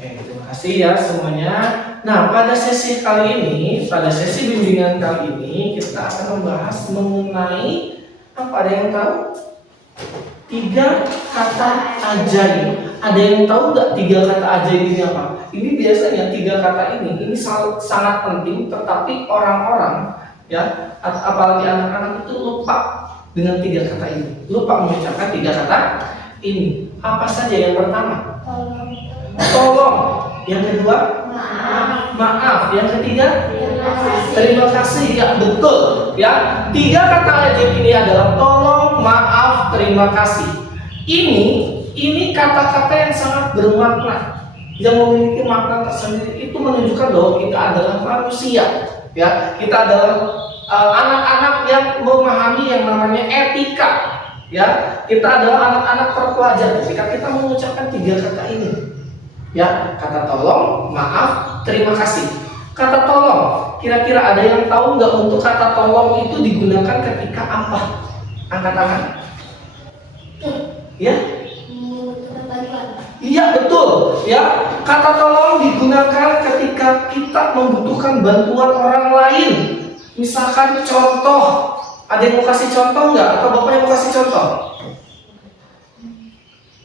Oke, terima kasih ya semuanya. Nah, pada sesi kali ini, pada sesi bimbingan kali ini, kita akan membahas mengenai apa? Ada yang tahu? 3 kata ajaib. Ada yang tahu nggak 3 kata ajaib ini apa? Ini biasanya 3 kata ini sangat penting, tetapi orang-orang ya, apalagi anak-anak itu lupa dengan 3 kata ini. Lupa mengucapkan 3 kata ini. Apa saja? Yang pertama, tolong. Yang kedua, maaf. Yang ketiga, terima kasih. Ya, betul. Ya, 3 kata ajaib ini adalah tolong, maaf, terima kasih. Ini kata-kata yang sangat bermakna, yang memiliki makna tersendiri. Itu menunjukkan bahwa kita adalah manusia. Ya, kita adalah anak-anak yang memahami yang namanya etika. Ya, kita adalah anak-anak terpelajar ketika kita mengucapkan 3 kata ini. Ya, kata tolong, maaf, terima kasih. Kata tolong, kira-kira ada yang tahu nggak untuk kata tolong itu digunakan ketika apa? Angkat tangan. Ya? Iya, betul. Ya, kata tolong digunakan ketika kita membutuhkan bantuan orang lain. Misalkan contoh, ada yang mau kasih contoh nggak? Atau Bapak yang mau kasih contoh?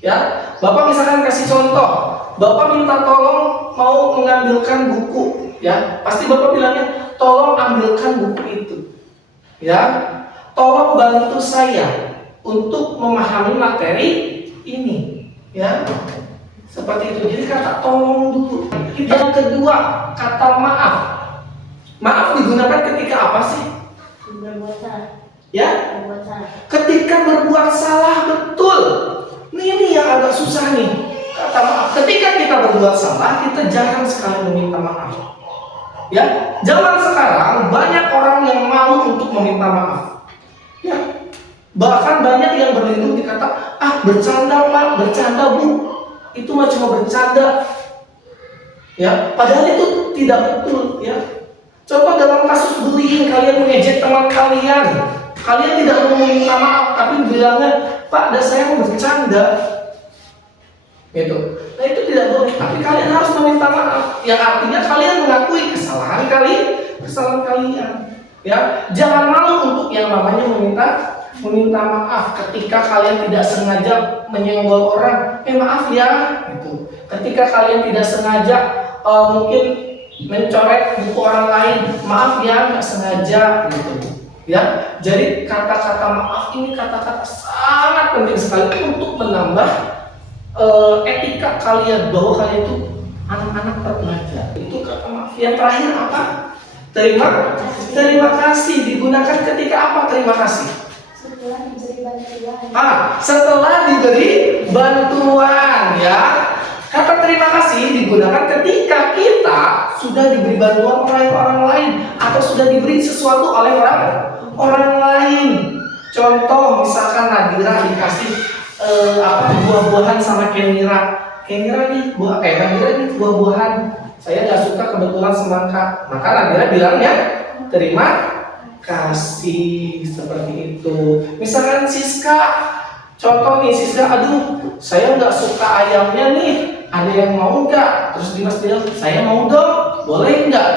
Ya, Bapak misalkan kasih contoh, Bapak minta tolong mau mengambilkan buku, ya, pasti Bapak bilangnya, tolong ambilkan buku itu, ya, tolong bantu saya untuk memahami materi ini, ya, seperti itu. Jadi kata tolong dulu. Yang kedua, kata maaf. Maaf digunakan ketika apa sih? Berbuat salah. Ya, ketika berbuat salah, betul. Ini yang agak susah nih. Kata maaf. Ketika kita berbuat salah, kita jarang sekali meminta maaf. Ya, zaman sekarang banyak orang yang malu untuk meminta maaf. Ya, bahkan banyak yang berlindung dikata, bercanda Pak, bercanda Bu, itu mah cuma bercanda. Ya, padahal itu tidak betul. Ya, contoh dalam kasus bullying, kalian mengejek teman kalian. Kalian tidak mau meminta maaf, tapi bilangnya, Pak, saya mau bercanda. Gitu. Nah, itu tidak boleh. Tapi kalian harus meminta maaf. Yang artinya kalian mengakui kesalahan kalian. Ya, jangan malu untuk yang namanya meminta maaf ketika kalian tidak sengaja menyenggol orang. Maaf ya. Gitu. Ketika kalian tidak sengaja mungkin mencoret buku orang lain, maaf ya, nggak sengaja. Gitu. Ya, jadi kata-kata maaf ini kata-kata sangat penting sekali untuk menambah etika kalian, bahwa kalian itu anak-anak terpelajar. Itu kata maaf. Yang terakhir apa? Terima kasih digunakan ketika apa? Terima kasih. Setelah diberi bantuan. Setelah diberi bantuan, ya. Kata terima kasih digunakan ketika kita sudah diberi bantuan oleh orang lain atau sudah diberi sesuatu oleh orang lain. Contoh, misalkan Nadira dikasih buah-buahan sama Kenira. Kenira nih, Nadira nih buah-buahan. Saya nggak suka kebetulan semangka. Maka Nadira bilangnya terima kasih, seperti itu. Misalkan Siska, contoh nih Siska, saya nggak suka ayamnya nih. Ada yang mau nggak? Terus Dimas bilang, saya mau dong, boleh nggak?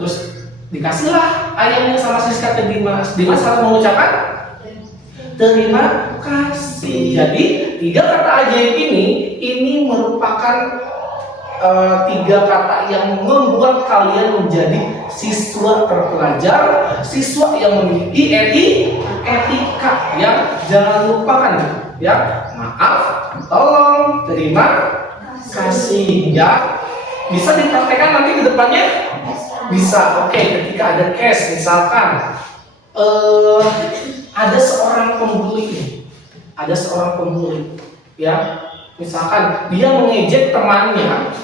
Terus dikasihlah ayamnya sama Siska ke Dimas. Dimas harus mengucapkan terima kasih. Jadi 3 kata ajaib ini merupakan 3 kata yang membuat kalian menjadi siswa terpelajar, siswa yang memiliki etika. Ya, jangan lupakan ya, maaf, tolong, terima kasih. Ya, bisa dipraktekkan nanti ke depannya. Bisa. Oke, ketika ada case, misalkan ada seorang pembuli, ya, misalkan dia mengejek temannya,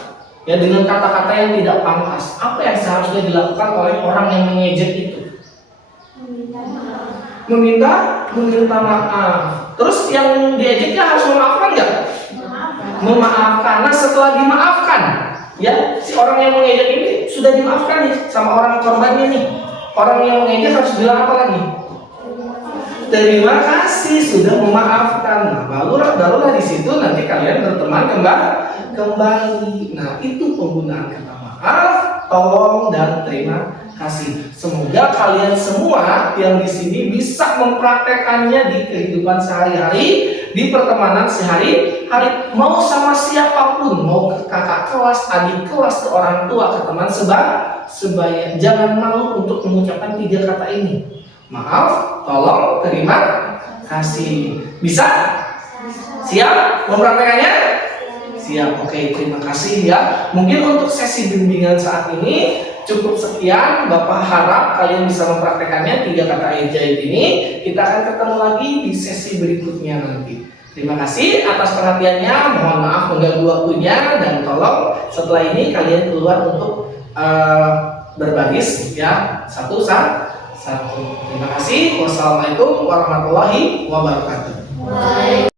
ya, dengan kata-kata yang tidak pantas. Apa yang seharusnya dilakukan oleh orang yang mengejek itu? Meminta maaf. Terus yang diejeknya harus memaafkan nggak? Memaafkan. Nah, setelah dimaafkan, ya, si orang yang mengejek ini sudah dimaafkan nih sama orang korbannya nih. Orang yang mengejek harus bilang apa lagi? Terima kasih sudah memaafkan. Nah, barulah di situ nanti kalian berteman kembali. Nah, itu penggunaan kata maaf, tolong, dan terima kasih. Semoga kalian semua yang di sini bisa mempraktekannya di kehidupan sehari-hari, di pertemanan sehari-hari, mau sama siapapun, mau ke kakak kelas, adik kelas, ke orang tua, ke teman sebaya. Jangan malu untuk mengucapkan 3 kata ini. Maaf, tolong, terima kasih. Bisa? Siap mempraktekannya? Siap. Oke, terima kasih ya. Mungkin untuk sesi bimbingan saat ini cukup sekian. Bapak harap kalian bisa mempraktekannya 3 kata ajaib ini. Kita akan ketemu lagi di sesi berikutnya nanti. Terima kasih atas perhatiannya. Mohon maaf mengganggu waktunya, dan tolong setelah ini kalian keluar untuk berbaris ya, satu. Terima kasih. Wassalamualaikum warahmatullahi wabarakatuh.